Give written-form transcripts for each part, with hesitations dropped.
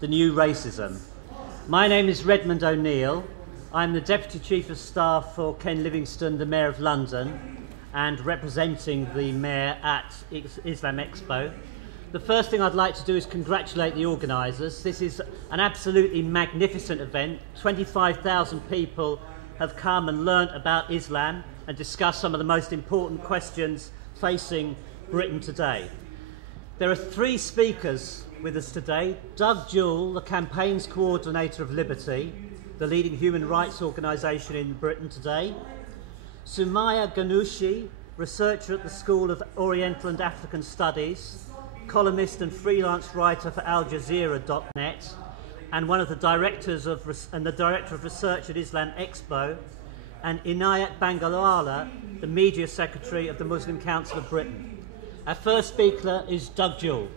The new racism. My name is Redmond O'Neill. I'm the Deputy Chief of Staff for Ken Livingstone, the Mayor of London, and representing the Mayor at Islam Expo. The first thing I'd like to do is congratulate the organisers. This is an absolutely magnificent event. 25,000 people have come and learnt about Islam and discussed some of the most important questions facing Britain today. There are three speakers with us today: Doug Jewell, the campaigns coordinator of Liberty, the leading human rights organisation in Britain today; Sumaya Ghanouchi, researcher at the School of Oriental and African Studies, columnist and freelance writer for Al Jazeera.net, and one of the directors of the director of research at Islam Expo; and Inayat Bangalwala, the media secretary of the Muslim Council of Britain. Our first speaker is Doug Jewell.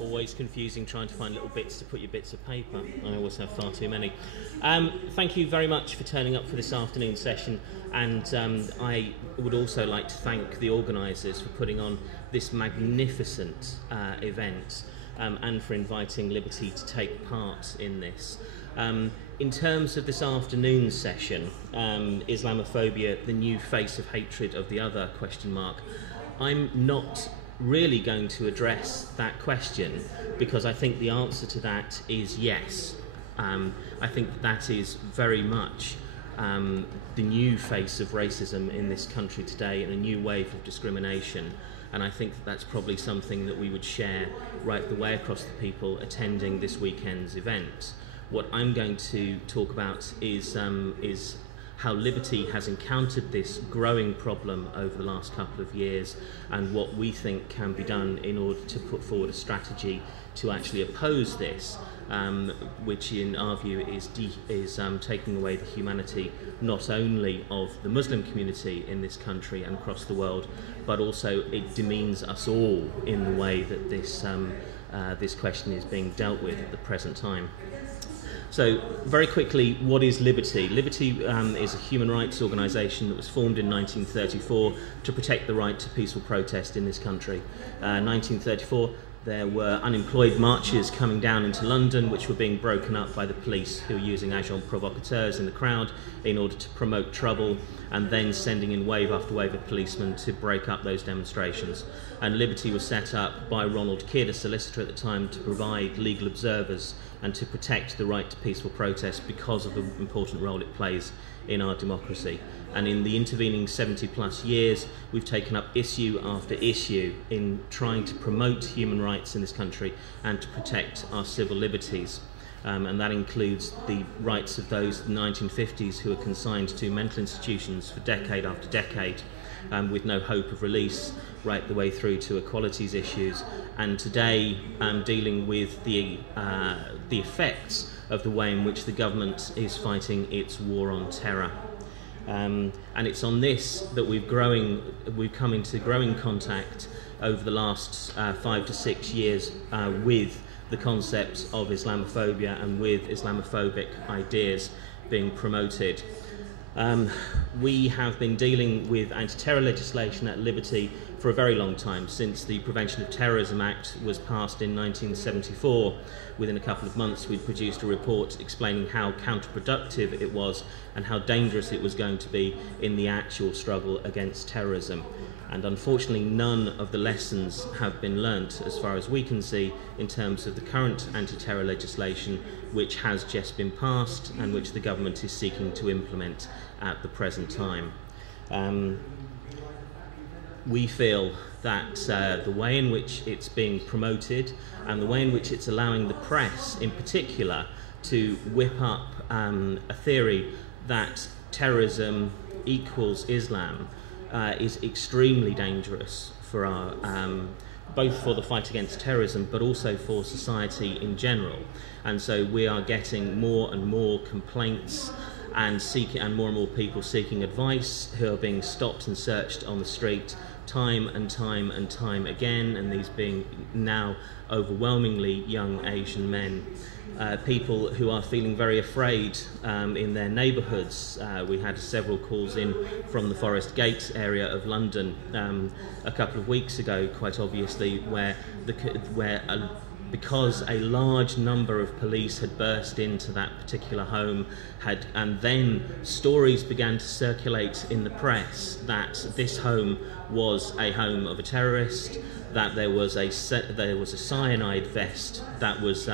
Always confusing trying to find little bits to put your bits of paper. I always have far too many. Thank you very much for turning up for this afternoon session, and I would also like to thank the organisers for putting on this magnificent event and for inviting Liberty to take part in this. In terms of this afternoon's session, Islamophobia, the new face of hatred of the other ? I'm not really going to address that question because I think the answer to that is yes. I think that is very much the new face of racism in this country today and a new wave of discrimination, and I think that's probably something that we would share right the way across the people attending this weekend's event. What I'm going to talk about is how Liberty has encountered this growing problem over the last couple of years and what we think can be done in order to put forward a strategy to actually oppose this, which in our view is taking away the humanity not only of the Muslim community in this country and across the world, but also it demeans us all in the way that this question is being dealt with at the present time. So, very quickly, what is Liberty? Liberty is a human rights organisation that was formed in 1934 to protect the right to peaceful protest in this country. 1934, there were unemployed marches coming down into London, which were being broken up by the police, who were using agents provocateurs in the crowd in order to promote trouble, and then sending in wave after wave of policemen to break up those demonstrations. And Liberty was set up by Ronald Kidd, a solicitor at the time, to provide legal observers and to protect the right to peaceful protest because of the important role it plays in our democracy. And in the intervening 70+ years, we've taken up issue after issue in trying to promote human rights in this country and to protect our civil liberties. And that includes the rights of those in the 1950s who were consigned to mental institutions for decade after decade with no hope of release, right the way through to equalities issues, and today dealing with the effects of the way in which the government is fighting its war on terror. And it's on this that we've come into growing contact over the last 5 to 6 years with the concept of Islamophobia and with Islamophobic ideas being promoted. We have been dealing with anti-terror legislation at Liberty for a very long time, since the Prevention of Terrorism Act was passed in 1974. Within a couple of months, we'd produced a report explaining how counterproductive it was and how dangerous it was going to be in the actual struggle against terrorism. And unfortunately, none of the lessons have been learnt, as far as we can see, in terms of the current anti-terror legislation, which has just been passed and which the government is seeking to implement at the present time. We feel that the way in which it's being promoted and the way in which it's allowing the press in particular to whip up a theory that terrorism equals Islam is extremely dangerous for our both for the fight against terrorism but also for society in general. And so we are getting more and more complaints and more people seeking advice, who are being stopped and searched on the street time and time again, and these being now overwhelmingly young Asian men. people who are feeling very afraid in their neighbourhoods. We had several calls in from the Forest Gate area of London a couple of weeks ago, quite obviously, because a large number of police had burst into that particular home, and then stories began to circulate in the press that this home was a home of a terrorist, that there was a cyanide vest that was,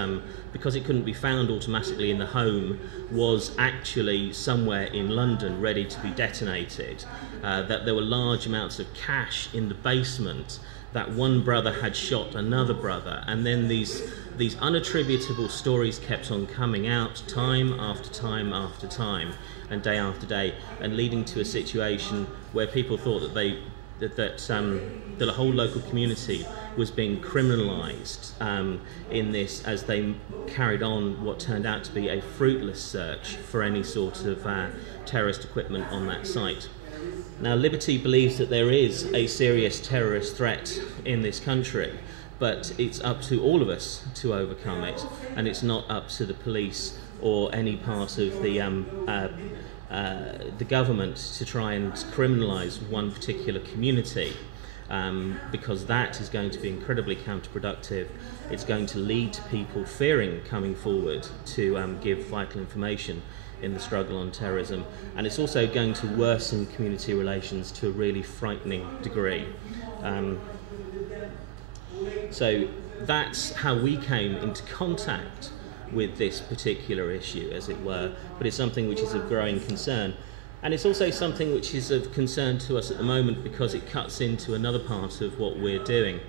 because it couldn't be found automatically in the home, was actually somewhere in London ready to be detonated, that there were large amounts of cash in the basement, that one brother had shot another brother, and then these unattributable stories kept on coming out time after time after time and day after day, and leading to a situation where people thought that a whole local community was being criminalised in this, as they carried on what turned out to be a fruitless search for any sort of terrorist equipment on that site. Now, Liberty believes that there is a serious terrorist threat in this country, but it's up to all of us to overcome it, and it's not up to the police or any part of the government to try and criminalise one particular community, because that is going to be incredibly counterproductive. It's going to lead to people fearing coming forward to give vital information in the struggle on terrorism, and it's also going to worsen community relations to a really frightening degree. So that's how we came into contact with this particular issue, as it were, but it's something which is of growing concern. And it's also something which is of concern to us at the moment because it cuts into another part of what we're doing,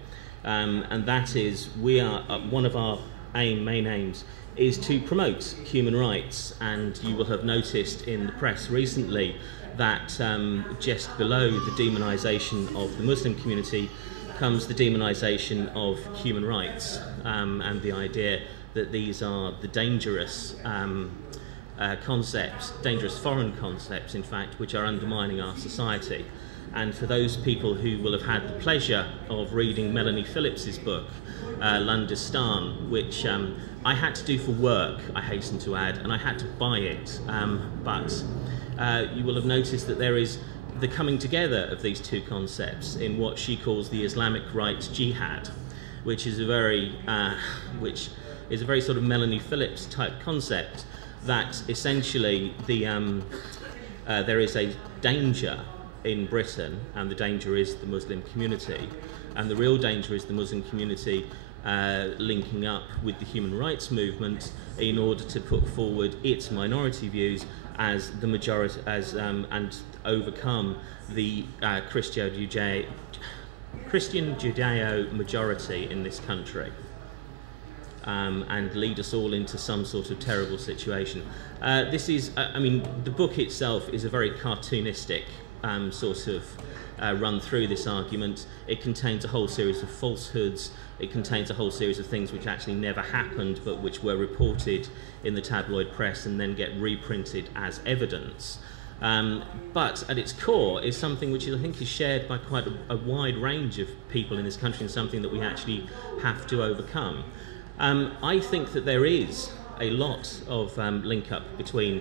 and that is one of our main aims is to promote human rights. And you will have noticed in the press recently that just below the demonisation of the Muslim community comes the demonisation of human rights, and the idea that these are the dangerous concepts, dangerous foreign concepts, in fact, which are undermining our society. And for those people who will have had the pleasure of reading Melanie Phillips's book, Landistan, which I had to do for work, I hasten to add, and I had to buy it, but you will have noticed that there is the coming together of these two concepts in what she calls the Islamic right jihad, which is a very sort of Melanie Phillips type concept, that essentially there is a danger in Britain, and the danger is the Muslim community, and the real danger is the Muslim community linking up with the human rights movement in order to put forward its minority views as the majority, and overcome the Christian Judeo majority in this country, and lead us all into some sort of terrible situation. This is, the book itself is a very cartoonistic sort of run through this argument. It contains a whole series of falsehoods. It contains a whole series of things which actually never happened, but which were reported in the tabloid press and then get reprinted as evidence. But at its core is something which I think is shared by quite a wide range of people in this country, and something that we actually have to overcome. I think that there is a lot of link-up between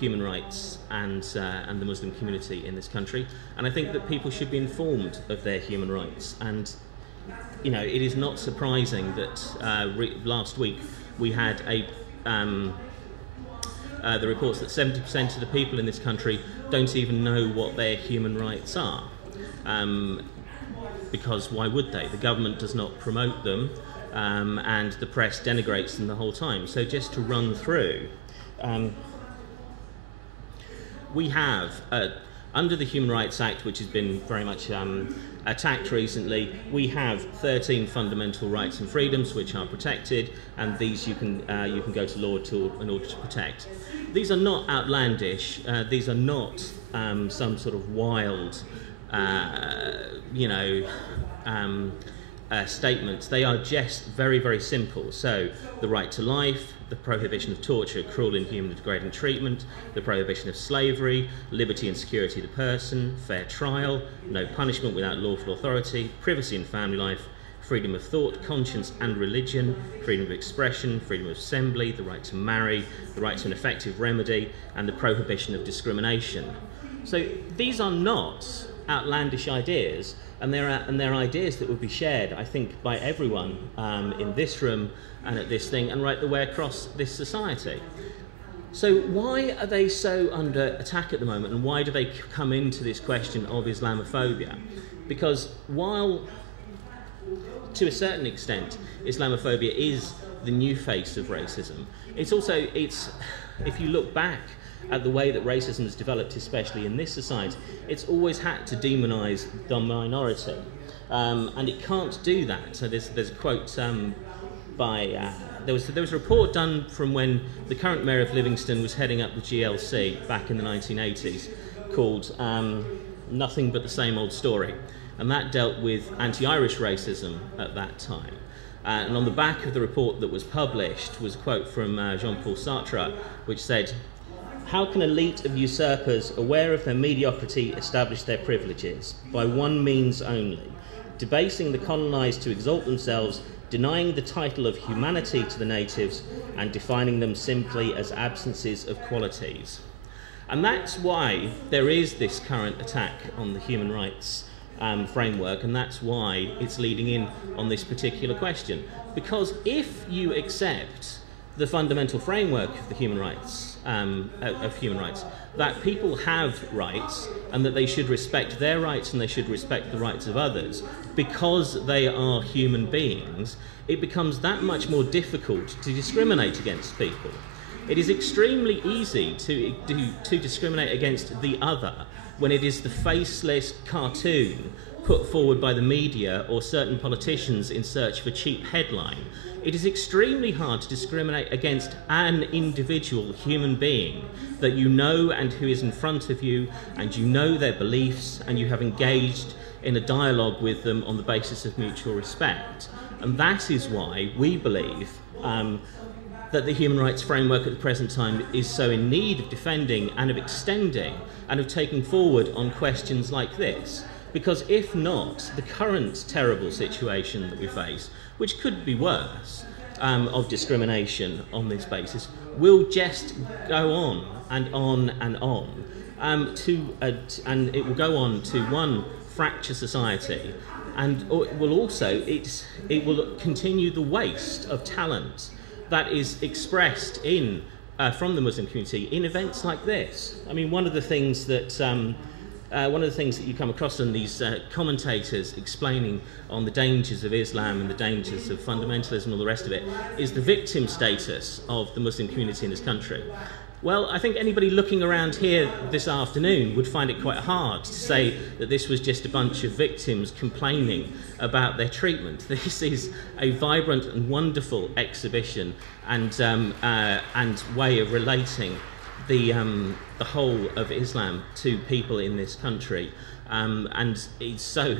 human rights and the Muslim community in this country, and I think that people should be informed of their human rights. And it is not surprising that last week we had the reports that 70% of the people in this country don't even know what their human rights are, because why would they? The government does not promote them, and the press denigrates them the whole time. So just to run through, we have, under the Human Rights Act, which has been very much attacked recently, we have 13 fundamental rights and freedoms which are protected, and these you can go to law in order to protect. These are not outlandish. These are not some sort of wild, statements. They are just very, very simple. So the right to life, the prohibition of torture, cruel, inhuman, degrading treatment, the prohibition of slavery, liberty and security of the person, fair trial, no punishment without lawful authority, privacy in family life, freedom of thought, conscience and religion, freedom of expression, freedom of assembly, the right to marry, the right to an effective remedy, and the prohibition of discrimination. So these are not outlandish ideas, and they're ideas that would be shared, I think, by everyone in this room and at this thing, and right the way across this society. So why are they so under attack at the moment, and why do they come into this question of Islamophobia? Because while, to a certain extent, Islamophobia is the new face of racism, it's also, if you look back at the way that racism has developed, especially in this society, it's always had to demonise the minority, and it can't do that. So there's a quote by there was a report done from when the current mayor of Livingston was heading up the GLC back in the 1980s, called "Nothing But the Same Old Story," and that dealt with anti-Irish racism at that time. And on the back of the report that was published was a quote from Jean-Paul Sartre, which said, "How can an elite of usurpers, aware of their mediocrity, establish their privileges? By one means only, debasing the colonised to exalt themselves, denying the title of humanity to the natives, and defining them simply as absences of qualities." And that's why there is this current attack on the human rights framework, and that's why it's leading in on this particular question. Because if you accept the fundamental framework of the human rights, that people have rights and that they should respect their rights and they should respect the rights of others because they are human beings, it becomes that much more difficult to discriminate against people. It is extremely easy to discriminate against the other when it is the faceless cartoon put forward by the media or certain politicians in search of a cheap headline. It is extremely hard to discriminate against an individual human being that you know and who is in front of you, and you know their beliefs, and you have engaged in a dialogue with them on the basis of mutual respect. And that is why we believe that the human rights framework at the present time is so in need of defending and of extending and of taking forward on questions like this. Because if not, the current terrible situation that we face, which could be worse, of discrimination on this basis, will just go on and on and on, and it will go on to, one, fracture society, and it will also it will continue the waste of talent that is expressed in from the Muslim community in events like this. I mean, one of the things that you come across in these commentators explaining on the dangers of Islam and the dangers of fundamentalism and all the rest of it is the victim status of the Muslim community in this country. Well, I think anybody looking around here this afternoon would find it quite hard to say that this was just a bunch of victims complaining about their treatment. This is a vibrant and wonderful exhibition and way of relating the whole of Islam to people in this country. And so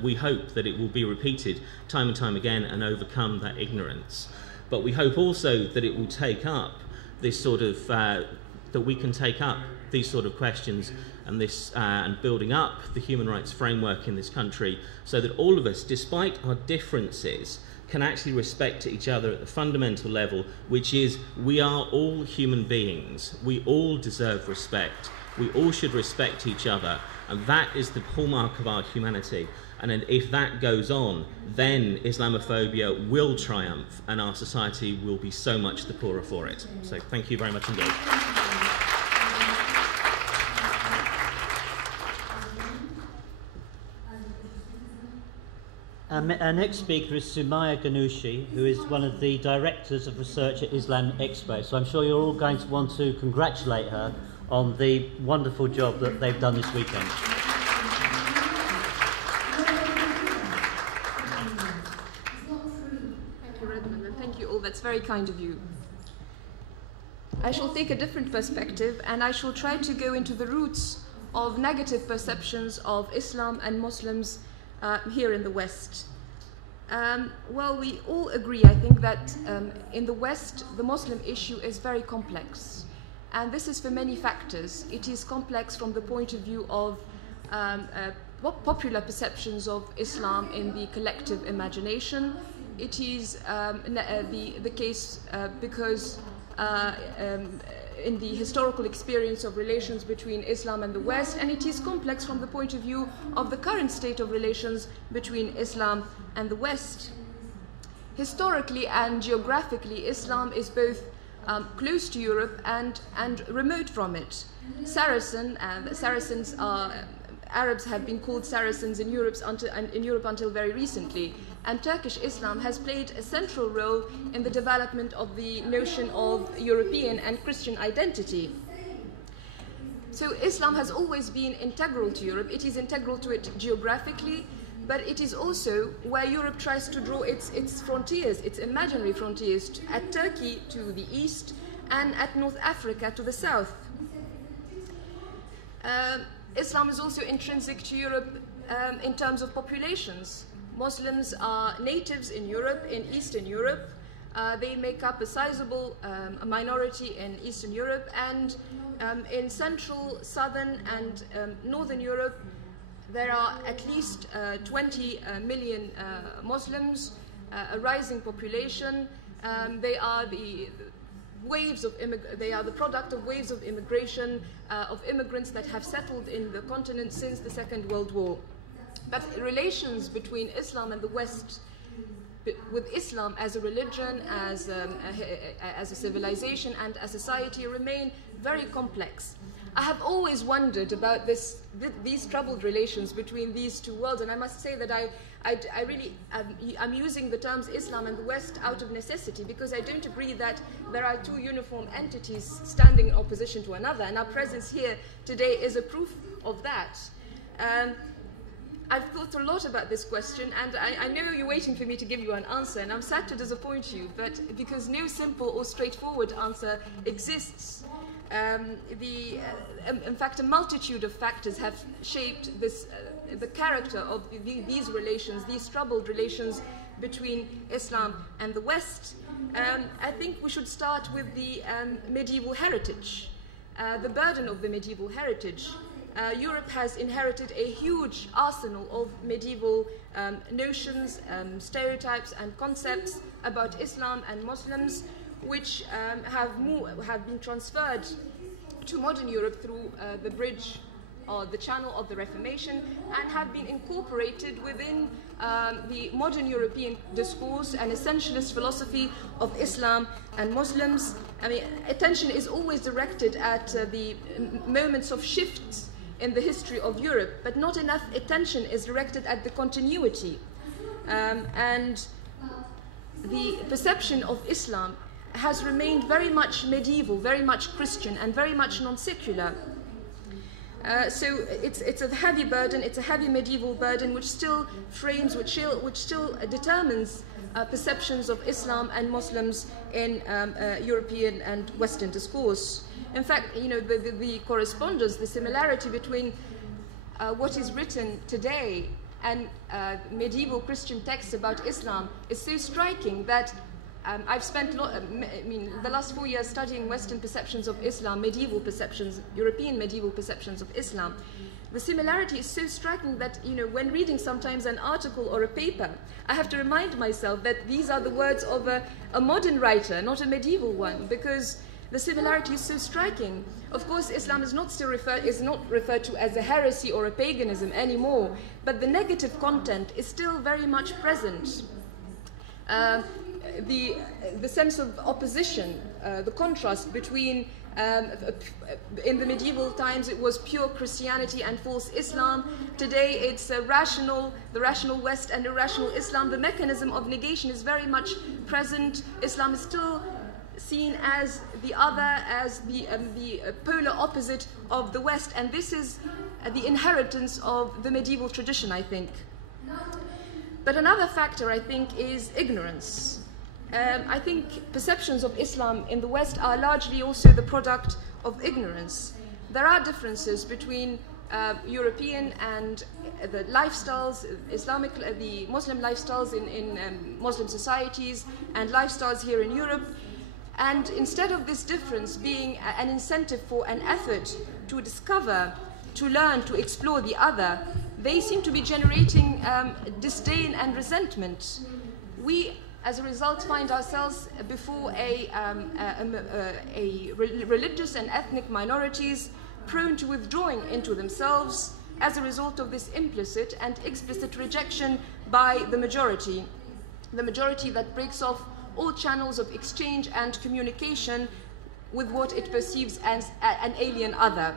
we hope that it will be repeated time and time again and overcome that ignorance. But we hope also that it will take up this sort of, that we can take up these sort of questions and this and building up the human rights framework in this country so that all of us, despite our differences, can actually respect each other at the fundamental level, which is we are all human beings. We all deserve respect. We all should respect each other, and that is the hallmark of our humanity. And if that goes on, then Islamophobia will triumph and our society will be so much the poorer for it. So thank you very much indeed. Our next speaker is Sumaya Ghanouchi, who is one of the directors of research at Islam Expo. So I'm sure you're all going to want to congratulate her on the wonderful job that they've done this weekend. That's very kind of you. I shall take a different perspective and I shall try to go into the roots of negative perceptions of Islam and Muslims here in the West. Well, we all agree, I think, that in the West the Muslim issue is very complex, and this is for many factors. It is complex from the point of view of popular perceptions of Islam in the collective imagination. It is the case because in the historical experience of relations between Islam and the West, and it is complex from the point of view of the current state of relations between Islam and the West. Historically and geographically, Islam is both close to Europe and remote from it. Saracens are Arabs have been called Saracens in Europe until very recently, and Turkish Islam has played a central role in the development of the notion of European and Christian identity. So Islam has always been integral to Europe. It is integral to it geographically, but it is also where Europe tries to draw its frontiers, its imaginary frontiers, at Turkey to the east and at North Africa to the south. Islam is also intrinsic to Europe in terms of populations. Muslims are natives in Europe, in Eastern Europe. They make up a sizable minority in Eastern Europe, and in Central, Southern and Northern Europe there are at least 20 million Muslims, a rising population. They are the product of waves of immigration, of immigrants that have settled in the continent since the Second World War. But relations between Islam and the West, with Islam as a religion, as a civilization and a society, remain very complex. I have always wondered about these troubled relations between these two worlds, and I must say that I'm using the terms Islam and the West out of necessity, because I don't agree that there are two uniform entities standing in opposition to another, and our presence here today is a proof of that. I've thought a lot about this question, and I know you're waiting for me to give you an answer, and I'm sad to disappoint you, but because no simple or straightforward answer exists. In fact, a multitude of factors have shaped the character of these relations, these troubled relations between Islam and the West. I think we should start with the medieval heritage, the burden of the medieval heritage. Europe has inherited a huge arsenal of medieval notions, stereotypes and concepts about Islam and Muslims, which have been transferred to modern Europe through the bridge or the channel of the Reformation, and have been incorporated within the modern European discourse and essentialist philosophy of Islam and Muslims. I mean, attention is always directed at the moments of shifts in the history of Europe, but not enough attention is directed at the continuity. And the perception of Islam has remained very much medieval, very much Christian, and very much non-secular. So it's a heavy burden, it's a heavy medieval burden which still frames, which still determines perceptions of Islam and Muslims in European and Western discourse. In fact, you know, the correspondence, the similarity between what is written today and medieval Christian texts about Islam is so striking that I've spent the last 4 years studying Western perceptions of Islam, medieval perceptions, European medieval perceptions of Islam. The similarity is so striking that, you know, when reading sometimes an article or a paper, I have to remind myself that these are the words of a modern writer, not a medieval one, because the similarity is so striking. Of course, Islam is not referred to as a heresy or a paganism anymore, but the negative content is still very much present. The sense of opposition, the contrast between, in the medieval times it was pure Christianity and false Islam. Today it's the rational West and irrational Islam. The mechanism of negation is very much present. Islam is still seen as the other, as the polar opposite of the West, and this is the inheritance of the medieval tradition, I think. But another factor, I think, is ignorance. I think perceptions of Islam in the West are largely also the product of ignorance. There are differences between European and the lifestyles, the Muslim lifestyles in Muslim societies and lifestyles here in Europe. And instead of this difference being an incentive for an effort to discover, to learn, to explore the other, they seem to be generating disdain and resentment. We, as a result, find ourselves before religious and ethnic minorities prone to withdrawing into themselves as a result of this implicit and explicit rejection by the majority that breaks off all channels of exchange and communication with what it perceives as an alien other.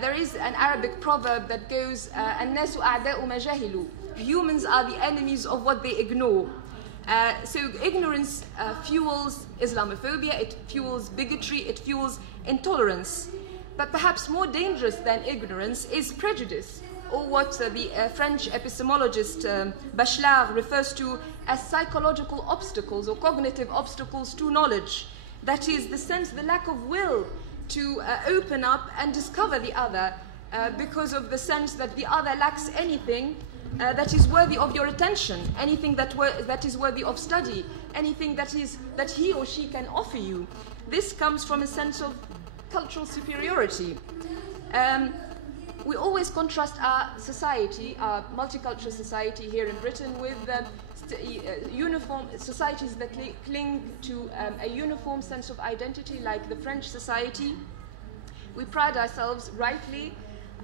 There is an Arabic proverb that goes, الناس أعداء ما جهلوا. Humans are the enemies of what they ignore. So ignorance fuels Islamophobia, it fuels bigotry, it fuels intolerance. But perhaps more dangerous than ignorance is prejudice, or what the French epistemologist Bachelard refers to as psychological obstacles or cognitive obstacles to knowledge. That is, the lack of will to open up and discover the other because of the sense that the other lacks anything that is worthy of your attention, anything that is worthy of study, anything that he or she can offer you. This comes from a sense of cultural superiority. We always contrast our society, our multicultural society here in Britain, with uniform societies that cling to a uniform sense of identity, like the French society. We pride ourselves rightly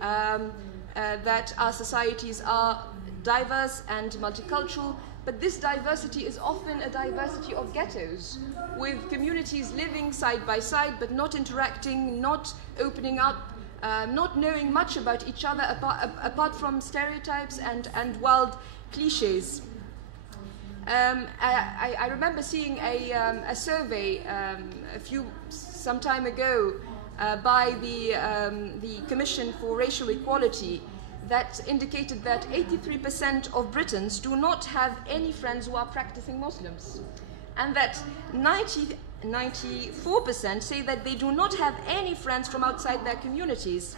that our societies are diverse and multicultural, but this diversity is often a diversity of ghettos, with communities living side by side but not interacting, not opening up, not knowing much about each other apart from stereotypes and wild cliches. I remember seeing a survey some time ago by the Commission for Racial Equality that indicated that 83% of Britons do not have any friends who are practicing Muslims, and that 94% say that they do not have any friends from outside their communities.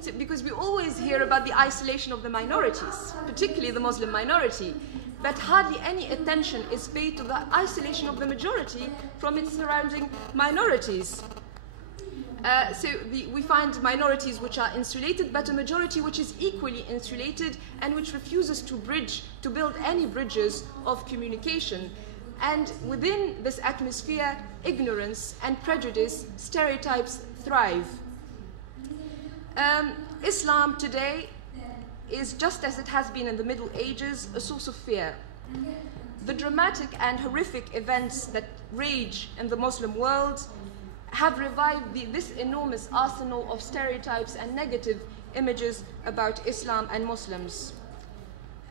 So, because we always hear about the isolation of the minorities, particularly the Muslim minority, but hardly any attention is paid to the isolation of the majority from its surrounding minorities. We find minorities which are insulated, but a majority which is equally insulated and which refuses to build any bridges of communication. And within this atmosphere, ignorance and prejudice, stereotypes thrive. Islam today is, just as it has been in the Middle Ages, a source of fear. The dramatic and horrific events that rage in the Muslim world have revived this enormous arsenal of stereotypes and negative images about Islam and Muslims.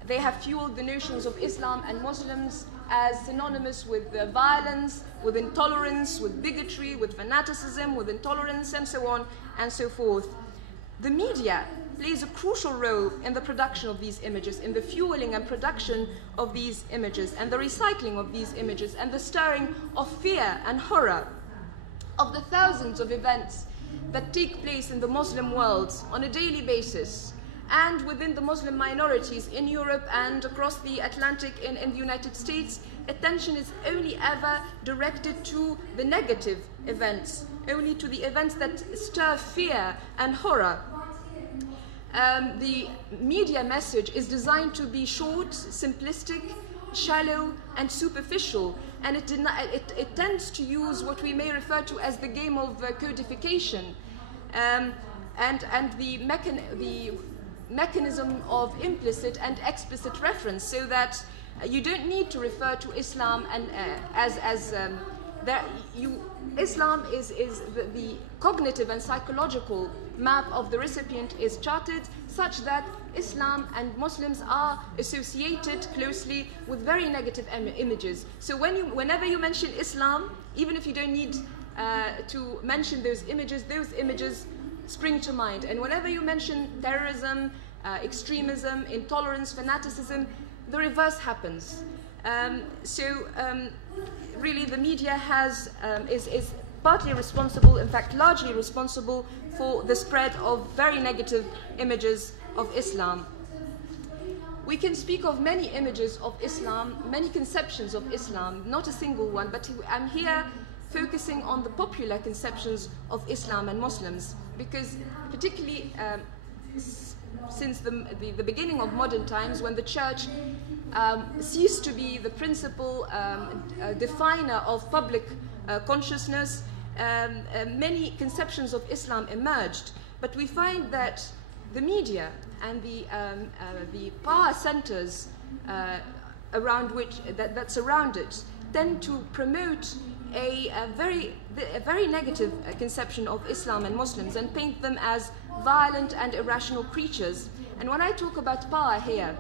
They have fueled the notions of Islam and Muslims as synonymous with violence, with intolerance, with bigotry, with fanaticism, with intolerance, and so on and so forth. The media plays a crucial role in the production of these images, in the fueling and production of these images, and the recycling of these images, and the stirring of fear and horror of the thousands of events that take place in the Muslim world on a daily basis, and within the Muslim minorities in Europe and across the Atlantic in the United States. Attention is only ever directed to the negative events, only to the events that stir fear and horror. The media message is designed to be short, simplistic, shallow, and superficial, and it tends to use what we may refer to as the game of codification, and the mechanism of implicit and explicit reference, so that you don't need to refer to Islam and Islam is the cognitive and psychological map of the recipient is charted such that Islam and Muslims are associated closely with very negative images. So whenever you mention Islam, even if you don't need to mention those images spring to mind. And whenever you mention terrorism, extremism, intolerance, fanaticism, the reverse happens. Really the media is partly responsible, in fact largely responsible, for the spread of very negative images of Islam. We can speak of many images of Islam, many conceptions of Islam, not a single one, but I'm here focusing on the popular conceptions of Islam and Muslims, because particularly since the beginning of modern times, when the church ceased to be the principal definer of public consciousness, many conceptions of Islam emerged. But we find that the media and the power centers around which that surround it tend to promote a very negative conception of Islam and Muslims, and paint them as violent and irrational creatures. And when I talk about power here,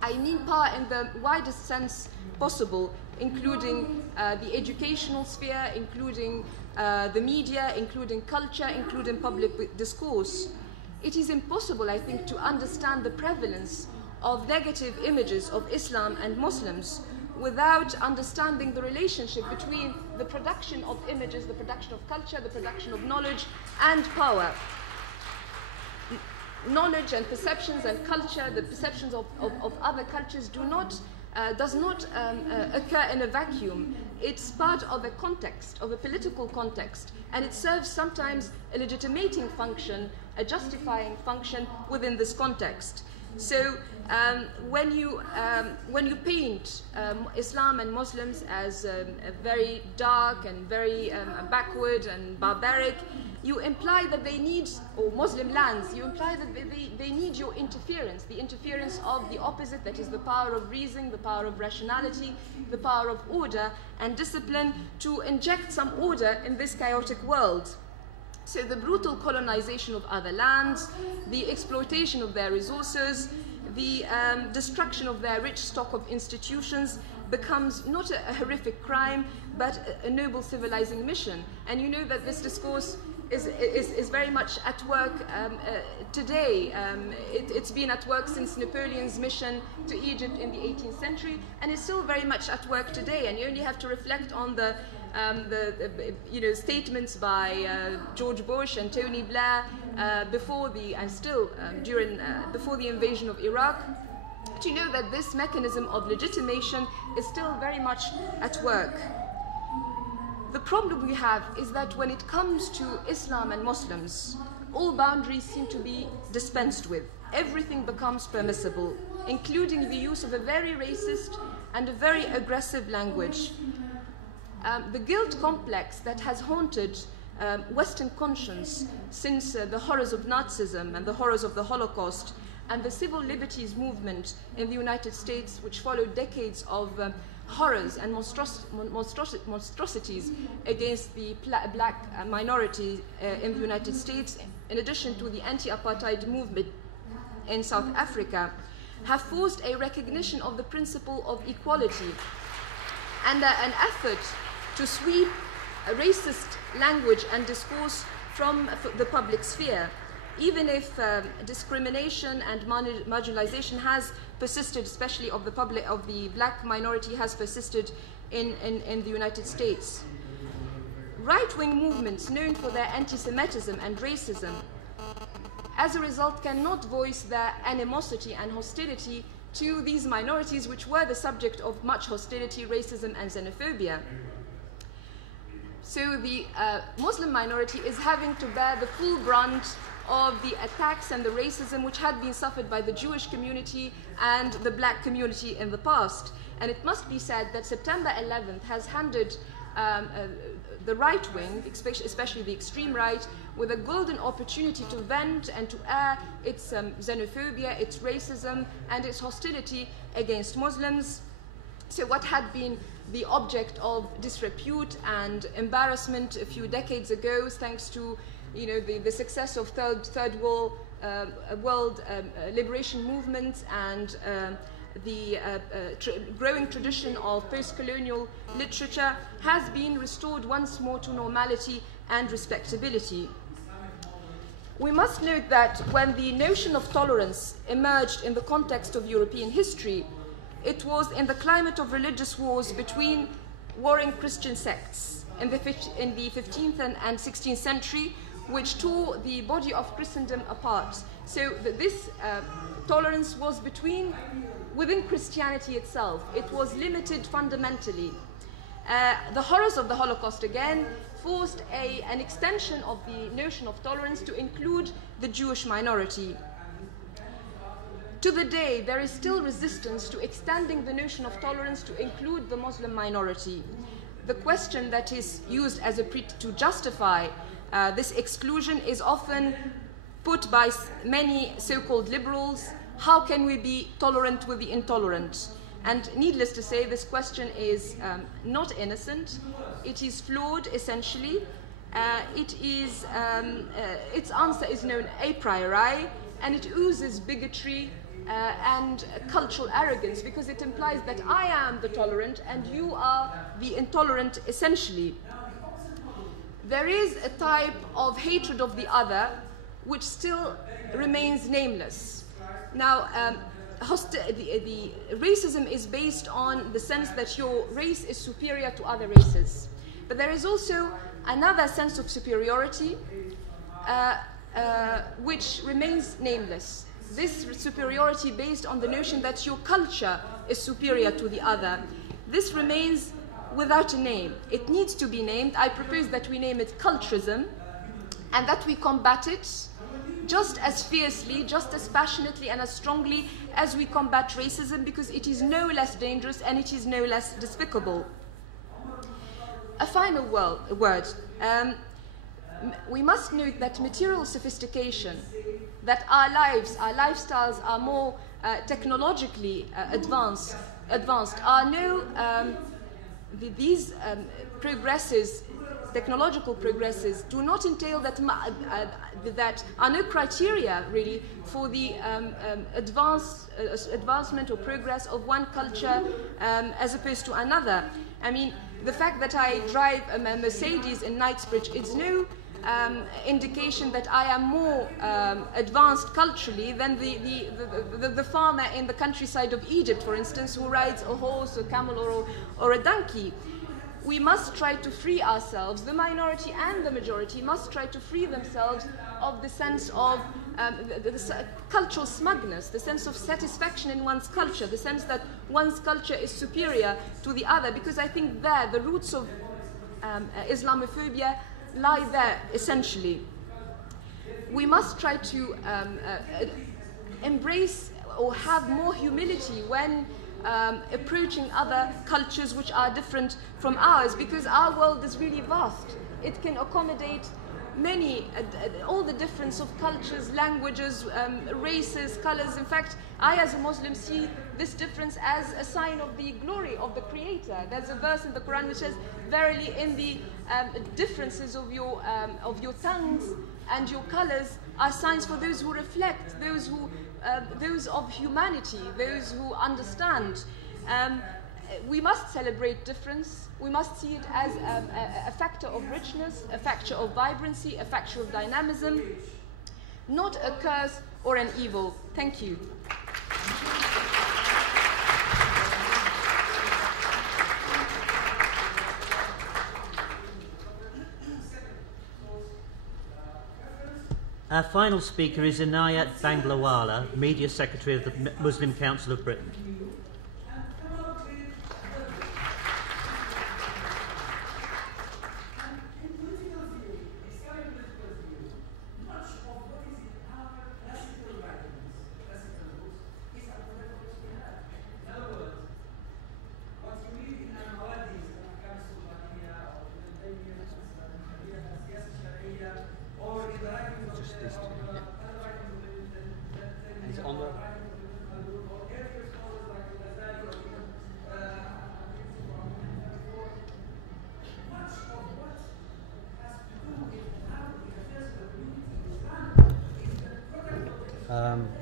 I mean power in the widest sense possible, including the educational sphere, including the media, including culture, including public discourse. It is impossible, I think, to understand the prevalence of negative images of Islam and Muslims without understanding the relationship between the production of images, the production of culture, the production of knowledge and power. Knowledge and perceptions and culture, the perceptions of other cultures does not occur in a vacuum. It's part of a context, of a political context, and it serves sometimes a legitimating function, a justifying function within this context. So when you paint Islam and Muslims as very dark and very backward and barbaric, you imply that they need, or Muslim lands, you imply that they need your interference, the interference of the opposite, that is the power of reason, the power of rationality, the power of order and discipline, to inject some order in this chaotic world. So the brutal colonization of other lands, the exploitation of their resources, the destruction of their rich stock of institutions becomes not a horrific crime, but a noble civilizing mission. And you know that this discourse is very much at work today. It's been at work since Napoleon's mission to Egypt in the 18th century, and it's still very much at work today. And you only have to reflect on the statements by George Bush and Tony Blair before the invasion of Iraq, to know that this mechanism of legitimation is still very much at work. The problem we have is that when it comes to Islam and Muslims, all boundaries seem to be dispensed with. Everything becomes permissible, including the use of a very racist and a very aggressive language. The guilt complex that has haunted Western conscience since the horrors of Nazism and the horrors of the Holocaust and the civil liberties movement in the United States, which followed decades of horrors and monstrosities against the black minority in the United States, in addition to the anti-apartheid movement in South Africa, have forced a recognition of the principle of equality and an effort to sweep racist language and discourse from the public sphere, even if discrimination and marginalization has persisted, especially of the black minority, has persisted in the United States. Right-wing movements known for their anti-Semitism and racism, as a result, cannot voice their animosity and hostility to these minorities, which were the subject of much hostility, racism, and xenophobia. So the Muslim minority is having to bear the full brunt of the attacks and the racism which had been suffered by the Jewish community and the black community in the past. And it must be said that September 11th has handed the right wing, especially the extreme right, with a golden opportunity to vent and to air its xenophobia, its racism, and its hostility against Muslims. So what had been the object of disrepute and embarrassment a few decades ago, thanks to the success of third world liberation movements and the growing tradition of post-colonial literature, has been restored once more to normality and respectability. We must note that when the notion of tolerance emerged in the context of European history, it was in the climate of religious wars between warring Christian sects in the 15th and 16th century, which tore the body of Christendom apart. So this tolerance was within Christianity itself. It was limited fundamentally. The horrors of the Holocaust, again, forced an extension of the notion of tolerance to include the Jewish minority. To the day, there is still resistance to extending the notion of tolerance to include the Muslim minority. The question that is used as to justify this exclusion is often put by many so-called liberals: how can we be tolerant with the intolerant? And needless to say, this question is not innocent. It is flawed, essentially. Its answer is known a priori, and it oozes bigotry and cultural arrogance, because it implies that I am the tolerant and you are the intolerant, essentially. There is a type of hatred of the other which still remains nameless. Now, the racism is based on the sense that your race is superior to other races. But there is also another sense of superiority which remains nameless. This superiority based on the notion that your culture is superior to the other. This remains without a name. It needs to be named. I propose that we name it culturism, and that we combat it just as fiercely, just as passionately and as strongly as we combat racism, because it is no less dangerous and it is no less despicable. A final word. We must note that material sophistication, that our lives, our lifestyles are more technologically advanced, are no, these progresses, technological progresses, do not entail that that are no criteria really for the advancement or progress of one culture as opposed to another. I mean, the fact that I drive a Mercedes in Knightsbridge, it's no indication that I am more advanced culturally than the farmer in the countryside of Egypt, for instance, who rides a horse, a camel, or a donkey. We must try to free ourselves, the minority and the majority must try to free themselves of the sense of the cultural smugness, the sense of satisfaction in one's culture, the sense that one's culture is superior to the other, because I think there the roots of Islamophobia lie there, essentially. We must try to embrace or have more humility when approaching other cultures which are different from ours, because our world is really vast. It can accommodate many, all the difference of cultures, languages, races, colors. In fact, I as a Muslim see this difference as a sign of the glory of the Creator. There's a verse in the Quran which says, verily in the differences of your tongues and your colors are signs for those who reflect, those of humanity, those who understand. We must celebrate difference. We must see it as a factor of richness, a factor of vibrancy, a factor of dynamism, not a curse or an evil. Thank you. Our final speaker is Inayat Banglawala, Media Secretary of the Muslim Council of Britain.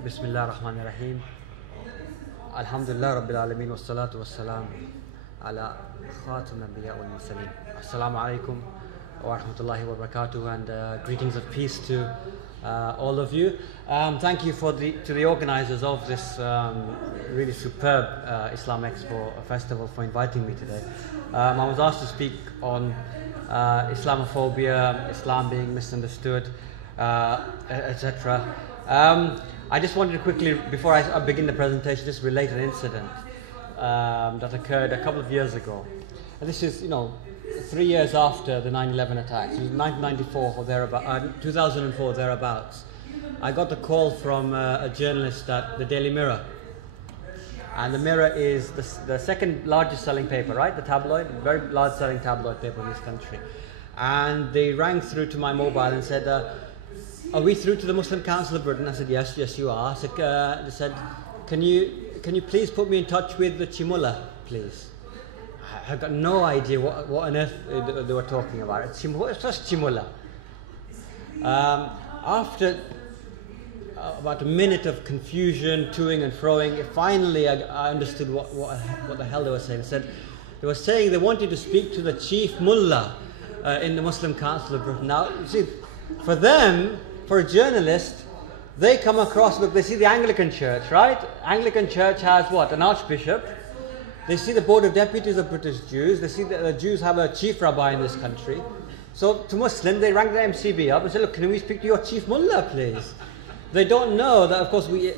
بسم الله الرحمن الرحيم الحمد لله رب العالمين والصلاة والسلام على خاتم الأنبياء والمرسلين. Assalamu alaikum wa rahmatullahi wa barakatuh, and greetings of peace to all of you. Thank you to the organizers of this really superb Islam Expo festival for inviting me today. I was asked to speak on Islamophobia, Islam being misunderstood, etc. I just wanted to quickly, before I begin the presentation, just relate an incident that occurred a couple of years ago. And this is, 3 years after the 9/11 attacks. It was 1994 or 2004 thereabouts. I got a call from a journalist at the Daily Mirror. And the Mirror is the second largest selling paper, right? The tabloid, very large selling tabloid paper in this country. And they rang through to my mobile and said, are we through to the Muslim Council of Britain? I said, yes, you are. They said, can you please put me in touch with the Chimullah, please? I got no idea what on earth they were talking about. What's Chimullah? After about a minute of confusion, toing and froing, finally I understood what the hell they were saying. They were saying they wanted to speak to the chief mullah in the Muslim Council of Britain. Now, you see, for them, for a journalist, they come across, look, they see the Anglican Church, right? Anglican Church has what? An archbishop. They see the Board of Deputies of British Jews. They see that the Jews have a chief rabbi in this country. So to Muslim, they rang the MCB up and said, look, can we speak to your chief mullah, please? They don't know that, of course, we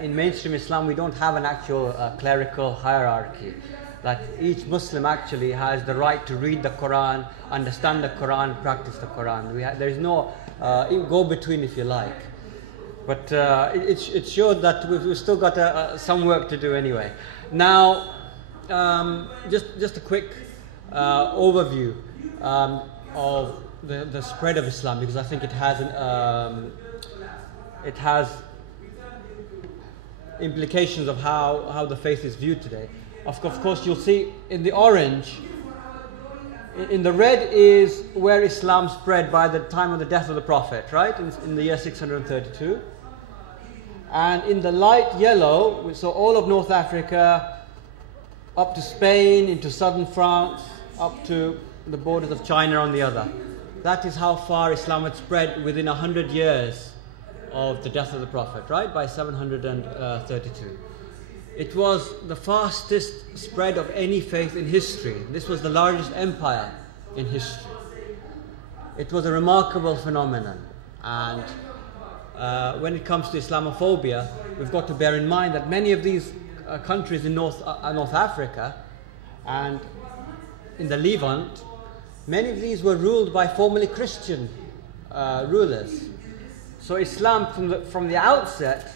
in mainstream Islam, we don't have an actual clerical hierarchy. That each Muslim actually has the right to read the Quran, understand the Quran, practice the Quran. There is no go-between, if you like. But it showed that we've still got some work to do anyway. Now, just a quick overview of the spread of Islam, because I think it has implications of how the faith is viewed today. Of course, you'll see in the orange, in the red is where Islam spread by the time of the death of the Prophet, right? In the year 632. And in the light yellow, so all of North Africa, up to Spain, into southern France, up to the borders of China on the other. That is how far Islam had spread within 100 years of the death of the Prophet, right? By 732. It was the fastest spread of any faith in history. This was the largest empire in history. It was a remarkable phenomenon. And when it comes to Islamophobia, we've got to bear in mind that many of these countries in North Africa and in the Levant, many of these were ruled by formerly Christian rulers. So Islam from the outset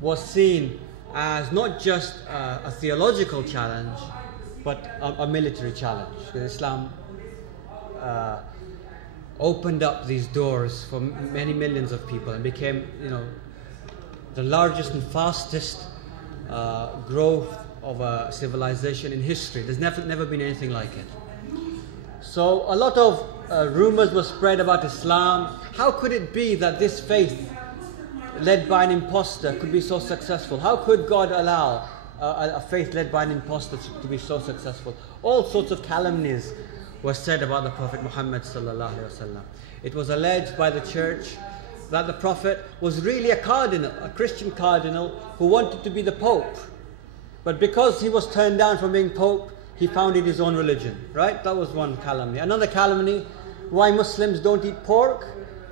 was seen as not just a theological challenge, but a military challenge. Because Islam opened up these doors for many millions of people and became, the largest and fastest growth of a civilization in history. There's never been anything like it. So a lot of rumors were spread about Islam. How could it be that this faith, led by an impostor, could be so successful? How could God allow a faith led by an impostor to be so successful? All sorts of calumnies were said about the Prophet Muhammad sallallahu alaihi wasallam. It was alleged by the church that the Prophet was really a cardinal, a Christian cardinal who wanted to be the Pope. But because he was turned down from being Pope, he founded his own religion, right? That was one calumny. Another calumny, why Muslims don't eat pork?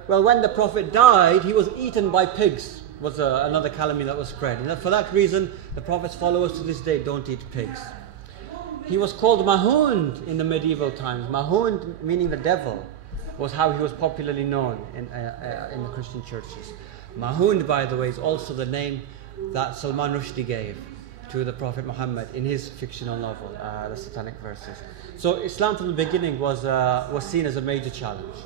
Well, when the Prophet died, he was eaten by pigs, was another calumny that was spread. And for that reason, the Prophet's followers to this day don't eat pigs. He was called Mahund in the medieval times. Mahund, meaning the devil, was how he was popularly known in the Christian churches. Mahund, by the way, is also the name that Salman Rushdie gave to the Prophet Muhammad in his fictional novel, The Satanic Verses. So Islam from the beginning was seen as a major challenge.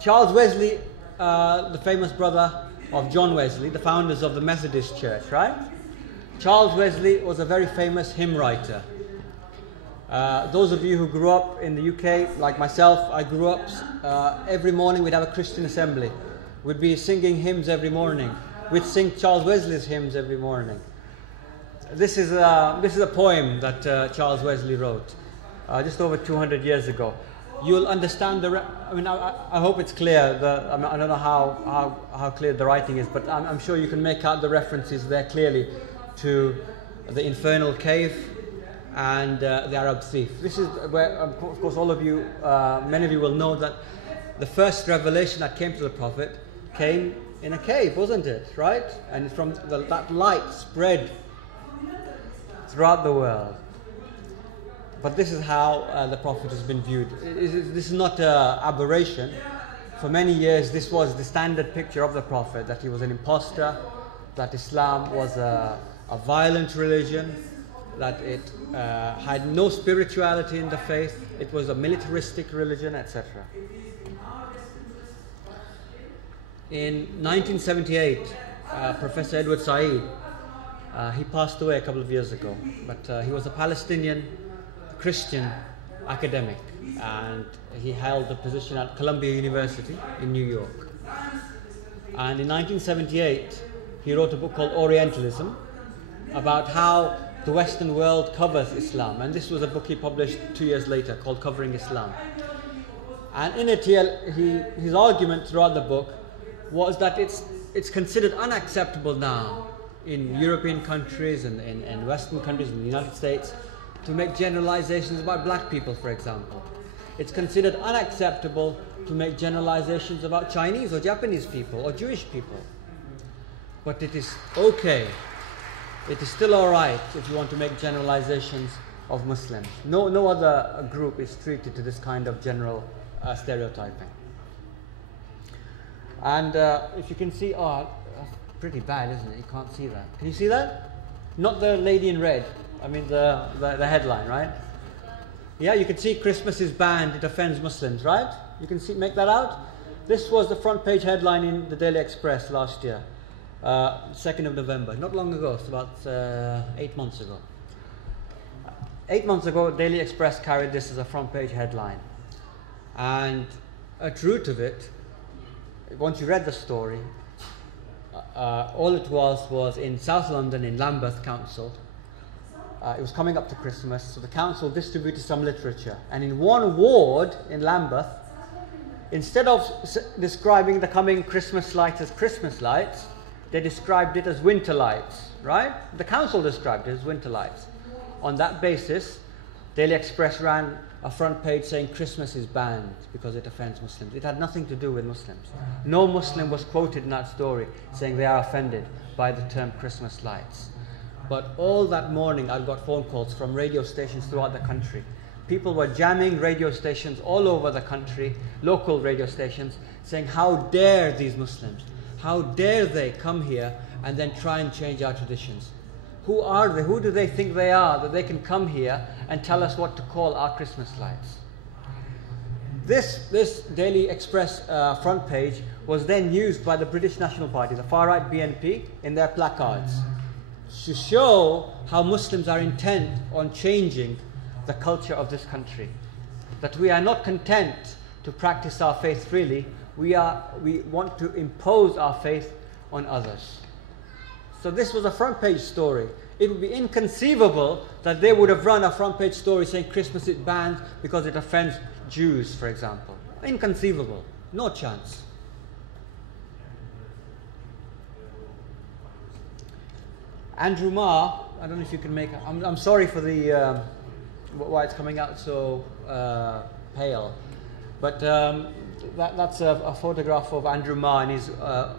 Charles Wesley, the famous brother of John Wesley, the founders of the Methodist Church, right? Charles Wesley was a very famous hymn writer. Those of you who grew up in the UK, like myself, I grew up every morning we'd have a Christian assembly. We'd be singing hymns every morning. We'd sing Charles Wesley's hymns every morning. This is a poem that Charles Wesley wrote just over 200 years ago. You'll understand I hope it's clear. I don't know how clear the writing is, but I'm sure you can make out the references there clearly to the infernal cave and the Arab thief. This is where, of course, all of you, many of you will know that the first revelation that came to the Prophet came in a cave, wasn't it? Right? And from that light spread throughout the world. But this is how the Prophet has been viewed. This is not an aberration. For many years, this was the standard picture of the Prophet, that he was an imposter, that Islam was a violent religion, that it had no spirituality in the faith, it was a militaristic religion, etc. In 1978, Professor Edward Said, he passed away a couple of years ago, but he was a Palestinian Christian academic, and he held a position at Columbia University in New York. And in 1978, he wrote a book called Orientalism, about how the Western world covers Islam. And this was a book he published 2 years later called Covering Islam. And in it, his argument throughout the book was that it's considered unacceptable now in European countries and in Western countries, in the United States, to make generalizations about black people, for example. It's considered unacceptable to make generalizations about Chinese or Japanese people or Jewish people. But it is okay. It is still all right if you want to make generalizations of Muslims. No other group is treated to this kind of general stereotyping. And if you can see, that's pretty bad, isn't it? You can't see that. Can you see that? Not the lady in red. I mean the headline, right? Yeah, you can see Christmas is banned, it offends Muslims, right? You can make that out? This was the front page headline in the Daily Express last year, 2nd of November, not long ago, it's about 8 months ago. 8 months ago, Daily Express carried this as a front page headline. And at the root of it, once you read the story, all it was in South London, in Lambeth Council. It was coming up to Christmas, so the council distributed some literature. And in one ward in Lambeth, instead of describing the coming Christmas lights as Christmas lights, they described it as winter lights, right? The council described it as winter lights. On that basis, Daily Express ran a front page saying Christmas is banned because it offends Muslims. It had nothing to do with Muslims. No Muslim was quoted in that story saying they are offended by the term Christmas lights. But all that morning I got phone calls from radio stations throughout the country. People were jamming radio stations all over the country, local radio stations, saying how dare these Muslims, how dare they come here and then try and change our traditions. Who are they? Who do they think they are that they can come here and tell us what to call our Christmas lights? This Daily Express front page was then used by the British National Party, the far-right BNP, in their placards, to show how Muslims are intent on changing the culture of this country. That we are not content to practice our faith freely, we want to impose our faith on others. So this was a front page story. It would be inconceivable that they would have run a front page story saying Christmas is banned because it offends Jews, for example. Inconceivable. No chance. Andrew Marr, I don't know if you can make it. I'm sorry for the why it's coming out so pale, but that's a photograph of Andrew Marr in his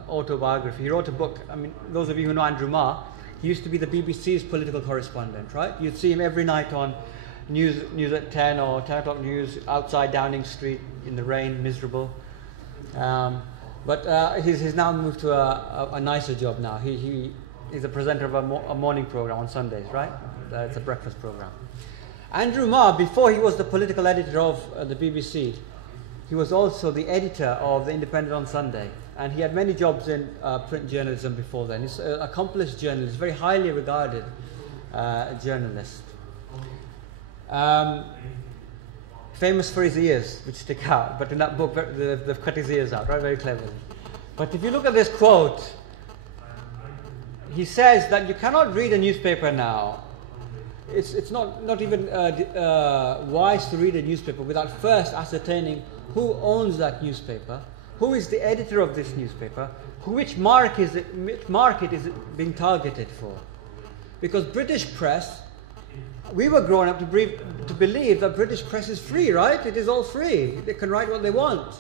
autobiography. He wrote a book. I mean, those of you who know Andrew Marr, he used to be the BBC's political correspondent, right? You'd see him every night on news at 10 or 10 o'clock news outside Downing Street in the rain, miserable. But he's now moved to a nicer job now. He's a presenter of a morning program on Sundays, right? It's a breakfast program. Andrew Marr, before he was the political editor of the BBC, he was also the editor of The Independent on Sunday. And he had many jobs in print journalism before then. He's an accomplished journalist, very highly regarded journalist. Famous for his ears, which stick out. But in that book, they've cut his ears out, right? Very cleverly. But if you look at this quote, he says that you cannot read a newspaper now. It's not even wise to read a newspaper without first ascertaining who owns that newspaper, who is the editor of this newspaper, which market is it being targeted for. Because British press, we were growing up to believe that British press is free, right? It is all free. They can write what they want.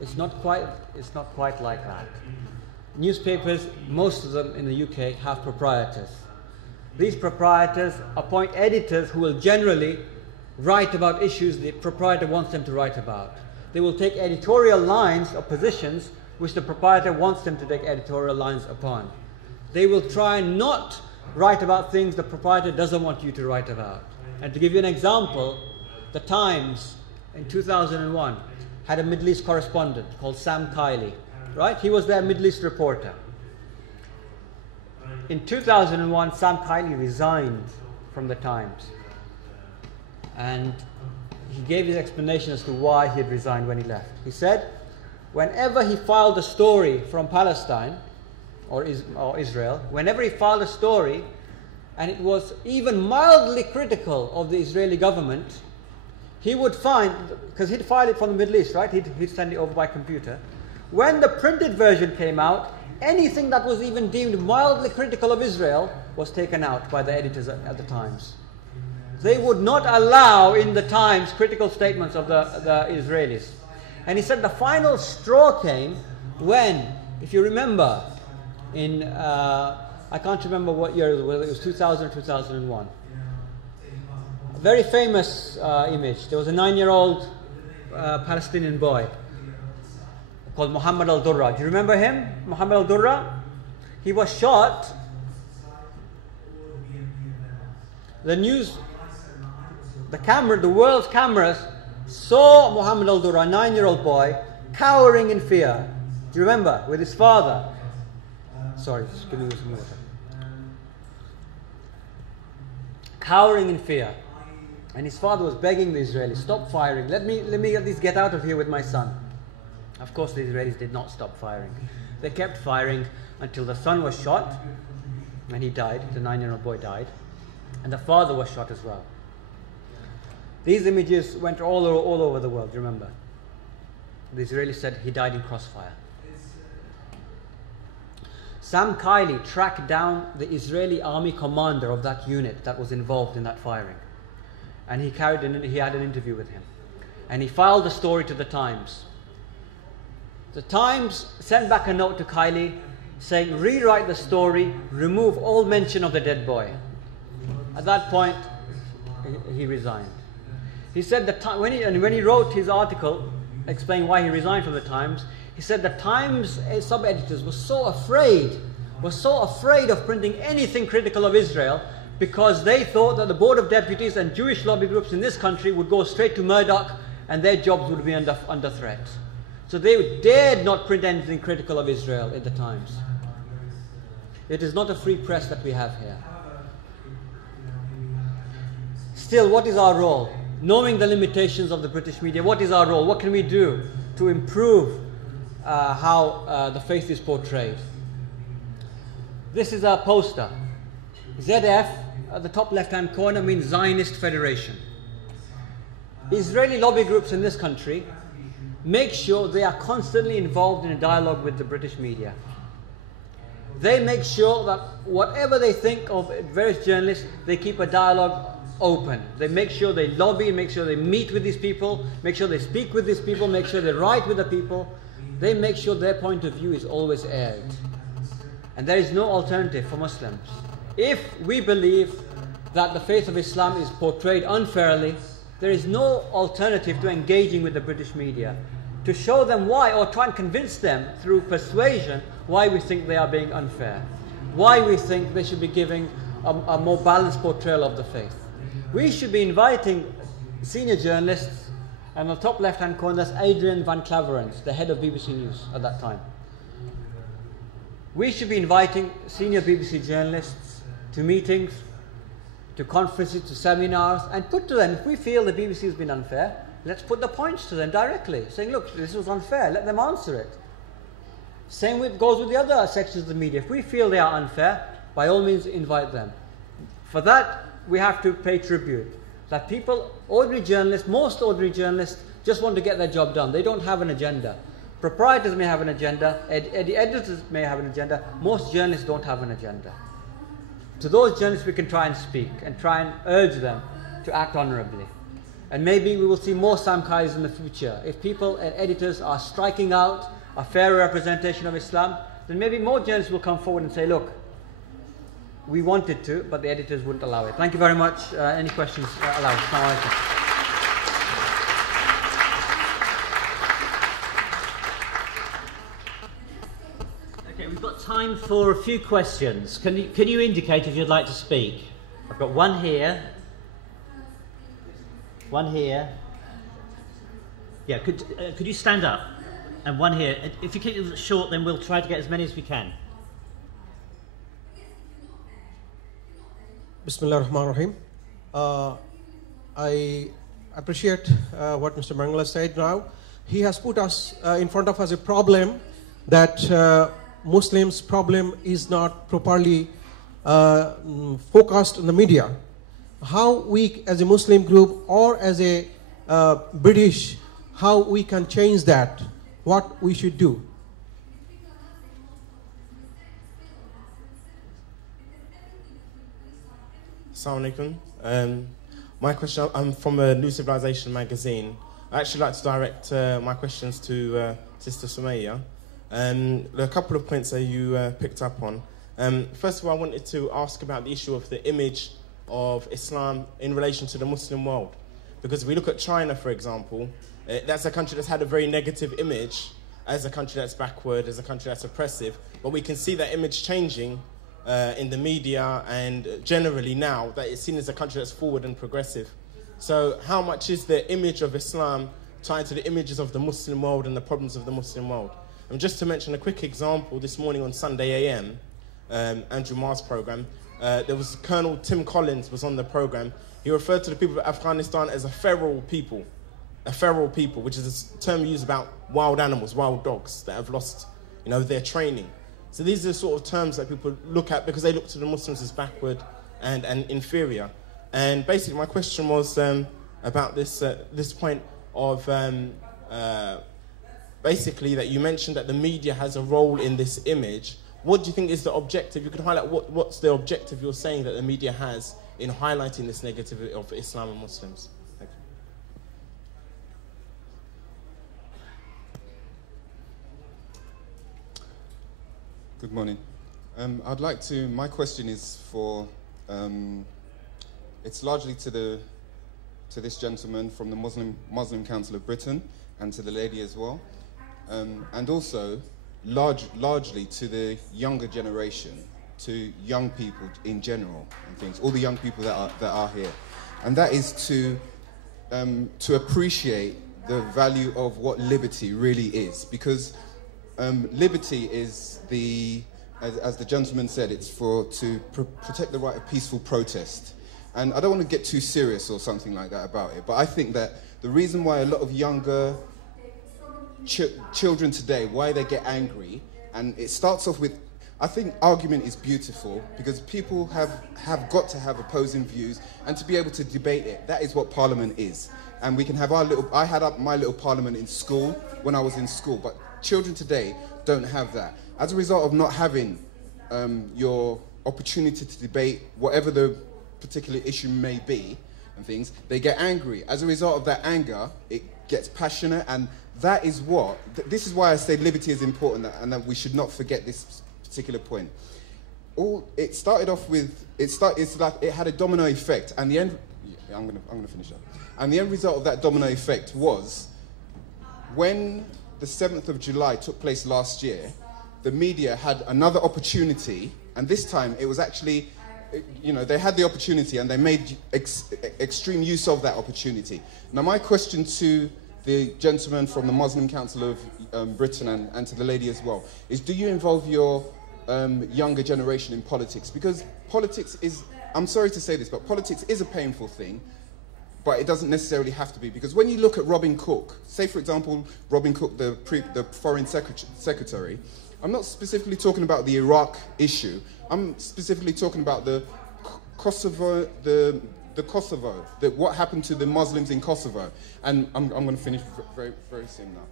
It's not quite like that. Newspapers, most of them in the UK, have proprietors. These proprietors appoint editors who will generally write about issues the proprietor wants them to write about. They will take editorial lines or positions which the proprietor wants them to take editorial lines upon. They will try and not write about things the proprietor doesn't want you to write about. And to give you an example, the Times in 2001 had a Middle East correspondent called Sam Kiley, right? He was their Middle East reporter. In 2001, Sam Kiley resigned from the Times. And he gave his explanation as to why he had resigned when he left. He said, whenever he filed a story from Palestine or Israel, whenever he filed a story and it was even mildly critical of the Israeli government, he would find, because he'd file it from the Middle East, right? He'd send it over by computer. When the printed version came out, anything that was even deemed mildly critical of Israel was taken out by the editors at the Times. They would not allow in the Times critical statements of the Israelis. And he said the final straw came when, if you remember, in, I can't remember what year, whether it was 2000 or 2001. A very famous image. There was a 9-year-old Palestinian boy called Muhammad al-Durra. Do you remember him? Muhammad al-Durra? He was shot. The world's cameras saw Muhammad al-Durra, a 9-year-old boy, cowering in fear. Do you remember? With his father. Sorry, just give me some water. Cowering in fear. And his father was begging the Israelis, stop firing. Let me at least get out of here with my son. Of course, the Israelis did not stop firing. They kept firing until the son was shot, and he died. The 9-year-old boy died. And the father was shot as well. These images went all over the world, remember. The Israelis said he died in crossfire. Sam Kiley tracked down the Israeli army commander of that unit that was involved in that firing. And he had an interview with him. And he filed the story to the Times. The Times sent back a note to Kiley saying, rewrite the story, remove all mention of the dead boy. At that point, he resigned. He said that when he wrote his article explaining why he resigned from the Times, he said the Times sub-editors were so afraid of printing anything critical of Israel because they thought that the Board of Deputies and Jewish lobby groups in this country would go straight to Murdoch and their jobs would be under threat. So they dared not print anything critical of Israel in the Times. It is not a free press that we have here. Still, what is our role? Knowing the limitations of the British media, what is our role? What can we do to improve how the faith is portrayed? This is a poster. ZF at the top left-hand corner means Zionist Federation. Israeli lobby groups in this country make sure they are constantly involved in a dialogue with the British media. They make sure that whatever they think of various journalists, they keep a dialogue open. They make sure they lobby, make sure they meet with these people, make sure they speak with these people, make sure they write with the people. They make sure their point of view is always aired. And there is no alternative for Muslims. If we believe that the faith of Islam is portrayed unfairly, there is no alternative to engaging with the British media, to show them why, or try and convince them through persuasion why we think they are being unfair, why we think they should be giving a more balanced portrayal of the faith. We should be inviting senior journalists, and on the top left-hand corner, that's Adrian van Claverens, the head of BBC News at that time. We should be inviting senior BBC journalists to meetings, to conferences, to seminars, and put to them, if we feel the BBC has been unfair, let's put the points to them directly, saying, look, this was unfair, let them answer it. Same goes with the other sections of the media. If we feel they are unfair, by all means invite them. For that, we have to pay tribute. That people, ordinary journalists, most ordinary journalists, just want to get their job done. They don't have an agenda. Proprietors may have an agenda, editors may have an agenda, most journalists don't have an agenda. To those journalists we can try and speak and try and urge them to act honourably. And maybe we will see more Sam Kileys in the future. If people and editors are striking out a fairer representation of Islam, then maybe more journalists will come forward and say, look, we wanted to, but the editors wouldn't allow it. Thank you very much. Any questions? Allow. Assalamu alaikum. time for a few questions. Can you indicate if you'd like to speak? I've got one here. One here. Yeah, could you stand up? And one here. If you keep it short, then we'll try to get as many as we can. Bismillah ar-Rahman ar-Rahim. I appreciate what Mr. Mangala said now. He has put us in front of us a problem that Muslims' problem is not properly focused in the media. How we as a Muslim group or as a British, how we can change that, what we should do. Assalamu alaikum. My question, I'm from a New Civilization magazine. I actually like to direct my questions to Sister Sumaya. There are a couple of points that you picked up on. First of all, I wanted to ask about the issue of the image of Islam in relation to the Muslim world. Because if we look at China, for example, that's a country that's had a very negative image as a country that's backward, as a country that's oppressive. But we can see that image changing in the media and generally now that it's seen as a country that's forward and progressive. So how much is the image of Islam tied to the images of the Muslim world and the problems of the Muslim world? And just to mention a quick example, this morning on Sunday AM, Andrew Marr's program, there was Colonel Tim Collins was on the program. He referred to the people of Afghanistan as a feral people, which is a term used about wild animals, wild dogs that have lost, their training. So these are the sort of terms that people look at because they look to the Muslims as backward and inferior. And basically my question was about this point of basically that you mentioned that the media has a role in this image. What do you think is the objective? You could highlight what's the objective you're saying that the media has in highlighting this negativity of Islam and Muslims. Thank you. Good morning. My question is for, it's largely to this gentleman from the Muslim Council of Britain and to the lady as well, and also largely to the younger generation, to young people in general and things, all the young people that are here, and that is to appreciate the value of what liberty really is, because liberty is as the gentleman said, it's to protect the right of peaceful protest. And I don't want to get too serious or something like that about it, but I think that the reason why a lot of younger children today, why they get angry, and it starts off with, I think argument is beautiful because people have got to have opposing views and to be able to debate it. That is what Parliament is. And we can have I had my little Parliament in school when I was in school, but children today don't have that. As a result of not having your opportunity to debate whatever the particular issue may be and things, they get angry. As a result of that anger, it gets passionate, and that is this is why I say liberty is important and that we should not forget this particular point. It started off with, it's like it had a domino effect, and the end, I'm gonna finish up. And the end result of that domino effect was when the 7th of July took place last year, the media had another opportunity, and this time it was actually, they had the opportunity and they made extreme use of that opportunity. Now my question to the gentleman from the Muslim Council of Britain and to the lady as well is, do you involve your younger generation in politics? Because politics is, I'm sorry to say this, but politics is a painful thing, but it doesn't necessarily have to be. Because when you look at Robin Cook, say for example, Robin Cook, the Foreign Secretary, I'm not specifically talking about the Iraq issue. I'm specifically talking about the Kosovo, what happened to the Muslims in Kosovo. And I'm going to finish very, very soon now.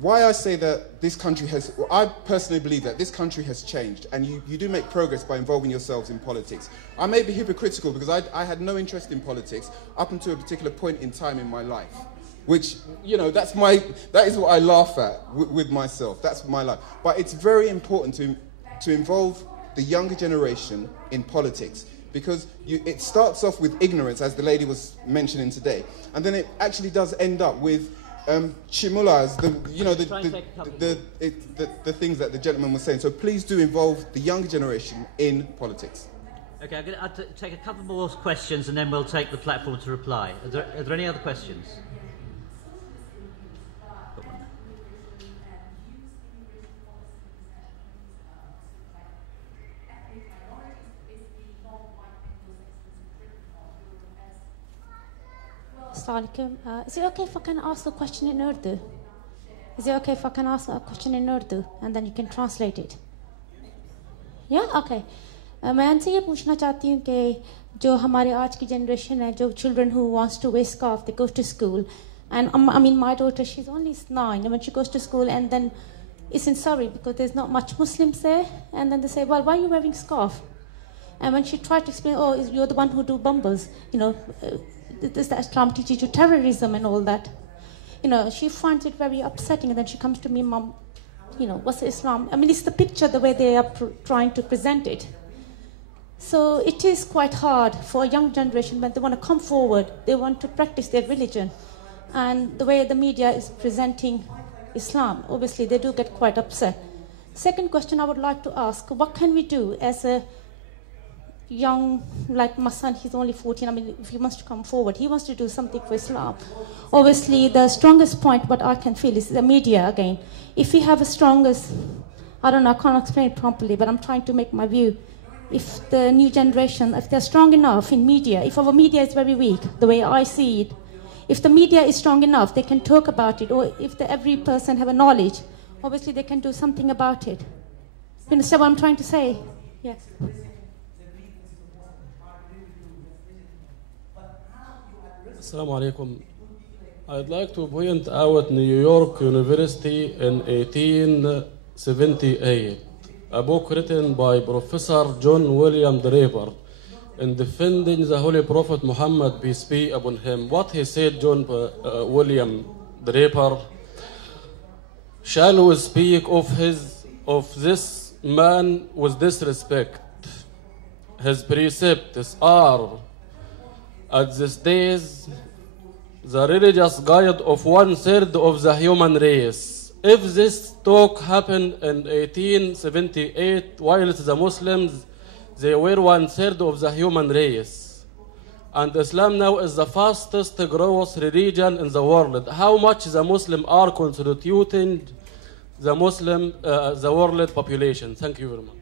Why I say that this country has, I personally believe that this country has changed, and you do make progress by involving yourselves in politics. I may be hypocritical because I had no interest in politics up until a particular point in time in my life, which, that is what I laugh at with myself. That's my life. But it's very important to involve the younger generation in politics, because it starts off with ignorance, as the lady was mentioning today, and then it actually does end up with chimulas, the things that the gentleman was saying. So please do involve the younger generation in politics. Okay, I'll take a couple more questions and then we'll take the platform to reply. Are there any other questions? Is it okay if I can ask a question in Urdu? Is it okay if I can ask a question in Urdu and then you can translate it? Yeah, okay. मैं इनसे ये पूछना चाहती हूँ कि जो हमारे आज की generation है, जो children who wants to wear scarf, they go to school, and I mean my daughter, she's only 9, and when she goes to school and then it's in Surrey because there's not much Muslims there, and then they say, well, why are you wearing scarf? And when she tried to explain, oh, you're the one who do bumbers, you know. Does that Islam teaches you terrorism and all that? You know, she finds it very upsetting, and then she comes to me, Mom, you know, what's Islam? I mean, it's the picture, the way they are trying to present it. So it is quite hard for a young generation when they want to come forward, they want to practice their religion. And the way the media is presenting Islam, obviously they do get quite upset. Second question I would like to ask, what can we do as a young, like my son, he's only 14, I mean, if he wants to come forward, he wants to do something for Islam. Obviously, the strongest point, what I can feel, is the media again. If we have a strongest, I don't know, I can't explain it properly, but I'm trying to make my view. If the new generation, if they're strong enough in media, if our media is very weak, the way I see it, if the media is strong enough, they can talk about it, or if every person have a knowledge, obviously they can do something about it. You understand what I'm trying to say? Yes. Assalamu alaikum. I'd like to point out New York University in 1878, a book written by Professor John William Draper in defending the Holy Prophet Muhammad, peace be upon him. What he said, John William Draper, shall we speak of this man with disrespect? His precepts are at these days the religious guide of 1/3 of the human race. If this talk happened in 1878, whilst the Muslims, they were 1/3 of the human race, and Islam now is the fastest growth religion in the world, how much the Muslims are constituting the world population? Thank you very much.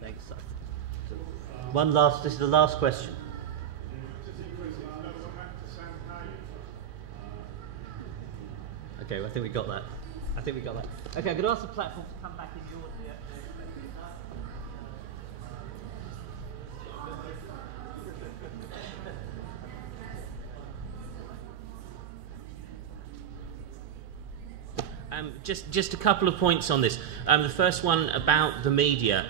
Thanks. This is the last question. Okay, I think we got that. Okay, I'm going to ask the platform to come back in the order. Just a couple of points on this. The first one about the media.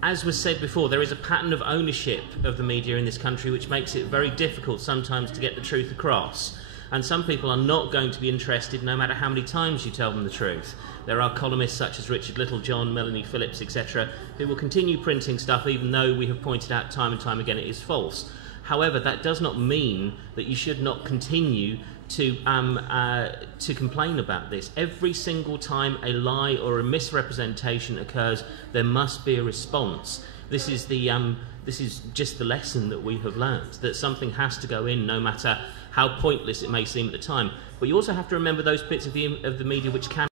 As was said before, there is a pattern of ownership of the media in this country which makes it very difficult sometimes to get the truth across. And some people are not going to be interested no matter how many times you tell them the truth. There are columnists such as Richard Littlejohn, Melanie Phillips, etc., who will continue printing stuff even though we have pointed out time and time again it is false. However, that does not mean that you should not continue to complain about this. Every single time a lie or a misrepresentation occurs, there must be a response. This is just the lesson that we have learned, that something has to go in no matter how pointless it may seem at the time. But you also have to remember those bits of the media which can